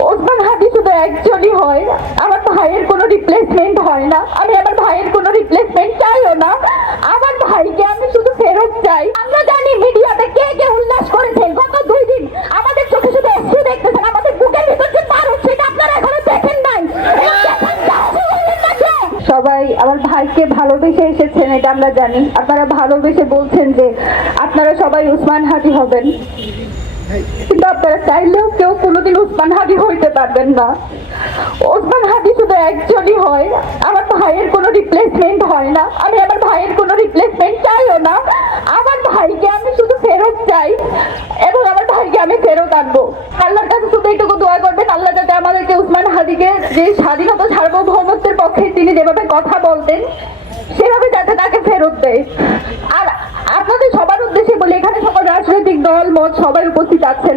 ওসমান হাদি শুধু একজনই হয়, আমার ভাইয়ের কোনো রিপ্লেসমেন্ট হয় না। আমি আমার ভাইয়ের কোনো রিপ্লেসমেন্ট চাইও না। আমার ভাইকে আমি শুধু ফেরত চাই। আমরা জানি মিডিয়াতে কে কে উল্লাস করেছে, গত 2 দিন আমাদের চোখে শুধু অশ্রু দেখতেছেন, আমাদের বুকের ভিতর যে পারদ সেটা আপনারা এখনো দেখেন নাই। সবাই আমার ভাইকে ভালোবেসে এসেছেন, এটা আমরা জানি। আপনারা ভালোবেসে বলছেন যে আপনারা সবাই ওসমান হাদি হবেন, কিন্তু আপনারা চাইলেও কেউ কোনোদিন ওসমান হাদি হইতে পারবেন না। ওসমান হাদি শুধু একজনই হয়, আমার ভাইয়ের কোনো রিপ্লেসমেন্ট হয় না। আমি আমার ভাইয়ের কোনো রিপ্লেসমেন্ট চাইও না। আমার ভাইকে আমি শুধু ফেরত চাই এবং আমার ভাইকে আমি ফেরত আনবো। আল্লাহর কাছে শুধু এইটুকু দোয়া করবেন, আল্লাহ যাতে আমাদেরকে ওসমান হাদিকে যে স্বাধীনতা সার্বভৌমত্বের পক্ষে তিনি যেভাবে কথা বলতেন সেভাবে যাতে তাকে ফেরত দেয়। আর আপনাদের সবার উদ্দেশ্যে বলি, এখানে সকল রাজনৈতিক দল মত সবাই উপস্থিত আছেন।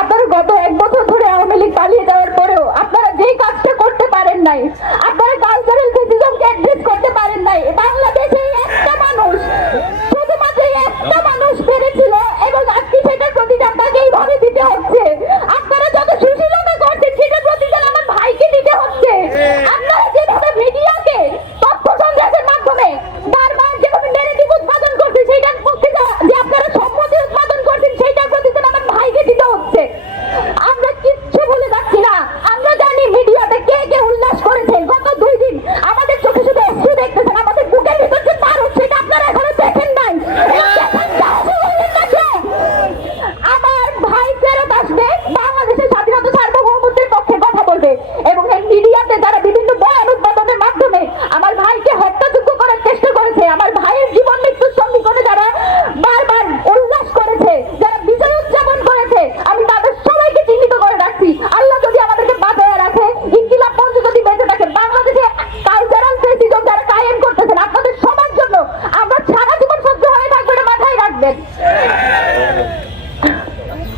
আপনারা গত 1 বছর ধরে আওয়ামী লীগ পালিয়ে যাওয়ার পরেও আপনারা যেই কাজটা করতে পারেন নাই, আপনারা কালচারাল ফেসিজমকে অ্যাড্রেস করতে পারেন নাই। বাংলাদেশে একটা মানুষ, শুধুমাত্র একটা মানুষ পেরেছিল এবং আজকে সেটার প্রতিদান তাকে এইভাবে দিতে হচ্ছে। আপনারা যত সুশীলতা করছেন সেটার প্রতিদান আমার ভাইকে দিতে হচ্ছে। আপনারা যেভাবে মিডিয়াকে তথ্য সংগ্রহের মাধ্যমে বারবার যেভাবে ন্যারেটিভ উৎপাদন করছে সেইটার পক্ষে যে আপনারা সম্মতি উৎপাদন করছেন সেইটার প্রতিদান আমার ভাইকে দিতে হচ্ছে। আমরা কিচ্ছু ভুলে যাচ্ছি না। আমরা জানি মিডিয়াতে কে কে উল্লাস করেছে, গত 2 দিন আমাদের চোখে শুধু অশ্রু দেখতেছেন, আমাদের বুকের ভিতর যে পারদ সেটা আপনারা এখনো দেখেন নাই। আমার ভাই ফেরত আসবে, বাংলাদেশের স্বাধীনতা সার্বভৌমত্বের পক্ষে কথা বলবে এবং এই মিডিয়াতে যারা বিভিন্ন বয়ান উৎপাদনের মাধ্যমে আমার ভাইকে হত্যাযোগ্য করার চেষ্টা করেছে, আমার ভাইয়ের জীবন মৃত্যুর সমীকরণে যারা বারবার উল্লাস করেছে, যারা বিজয় উদযাপন করেছে, আমি তাদের সবাইকে চিহ্নিত করে রাখছি। আল্লাহ যদি আমাদেরকে বাঁচায় রাখে, ইনকিলাব মঞ্চ যদি বেঁচে থাকে, বাংলাদেশে কালচারাল ফেসিজম যারা কায়েম করতেছেন আপনাদের সবার জন্য আমরা সারা জীবন সহ্য হয়ে থাকবো, এটা মাথায় রাখবেন।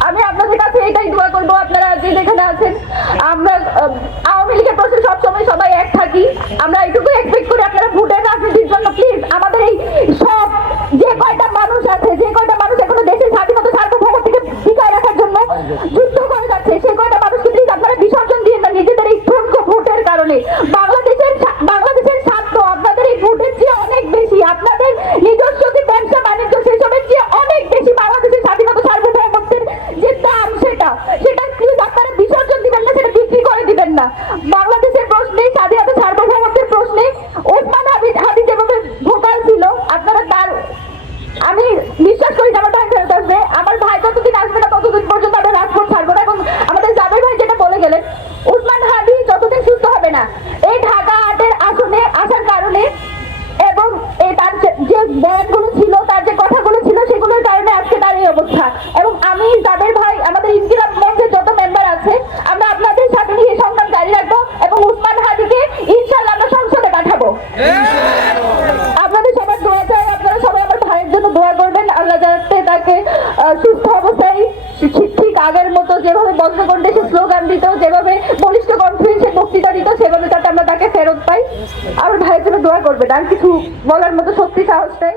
আমি আপনাদের কাছে এটাই দোয়া করবো, আপনারা যে যেখানে আছেন, আমরা আওয়ামী লীগের প্রশ্নে সবসময় সবাই এক থাকি। আমরা এইটুকু এক্সপেক্ট করি আপনারা ভোটের রাজনীতির জন্য প্লিজ আমাদের এই সব যে কয়টা মানুষ আছে, যে কয়টা মানুষ এখনো দেশের স্বাধীনতা সার্বভৌমত্বকে টিকায় রাখার জন্য যুদ্ধ করে যাচ্ছে, সেই কয়টা মানুষকে প্লিজ আপনারা বিসর্জন দিয়ে না নিজেদের এই ঠুনকো ভোটের কারণে। বাংলাদেশের স্বার্থ আপনাদের এই ভোটের চেয়ে অনেক বেশি, আপনাদের নিজস্ব যে ব্যবসা বাণিজ্য সেসবের চেয়ে অনেক বেশি বাংলাদেশের স্বাধীনতা সার্বভৌমত্বের যে দাম সেটা প্লিজ আপনারা বিসর্জন দিবেন না, সেটা বিক্রি করে দিবেন না। বাংলাদেশের প্রশ্নে, স্বাধীনতা সার্বভৌমত্বের প্রশ্নে ওসমান হাদি যেভাবে ভোকাল ছিল, আপনারা তার, আমি বিশ্বাস করি যে আমার ভাই ফেরত আসবে। আমার ভাই যতদিন আসবে না ততদিন পর্যন্ত আমরা রাজপথ ছাড়বো না। এবং আমাদের জাবের ভাই যেটা বলে গেলেন, ওসমান হাদি যতদিন সুস্থ হবে না এই ঢাকা 8-এর আসনে আসার কারণে এবং তার যে বয়ানগুলো ছিল, তার যে কথাগুলো ছিল, সেগুলোর কারণে আজকে তার এই অবস্থা। এবং আমি জাবের ভাই, আমাদের ইনকিলাব মঞ্চের যত মেম্বার আছে, আমরা আপনাদের সাথে নিয়ে সংগ্রাম জারি রাখবো এবং ওসমান হাদিকে ইনশাআল্লাহ আমরা সংসদে পাঠাবো। আপনাদের সবার দোয়া চাই, আপনারা সবাই আমার ভাইয়ের জন্য দোয়া করবেন। আল্লাহ যাতে তাকে সুস্থ অবস্থায় ঠিক আগের মতো যেভাবে বজ্রকণ্ঠে সে স্লোগান দিত, যেভাবে বলিষ্ঠ কণ্ঠে সে বক্তৃতা দিত, সেভাবে যাতে আমরা তাকে ফেরত পাই। আমার ভাইয়ের জন্য দোয়া করবেন। আর কিছু বলার মতো শক্তি সাহস নেই।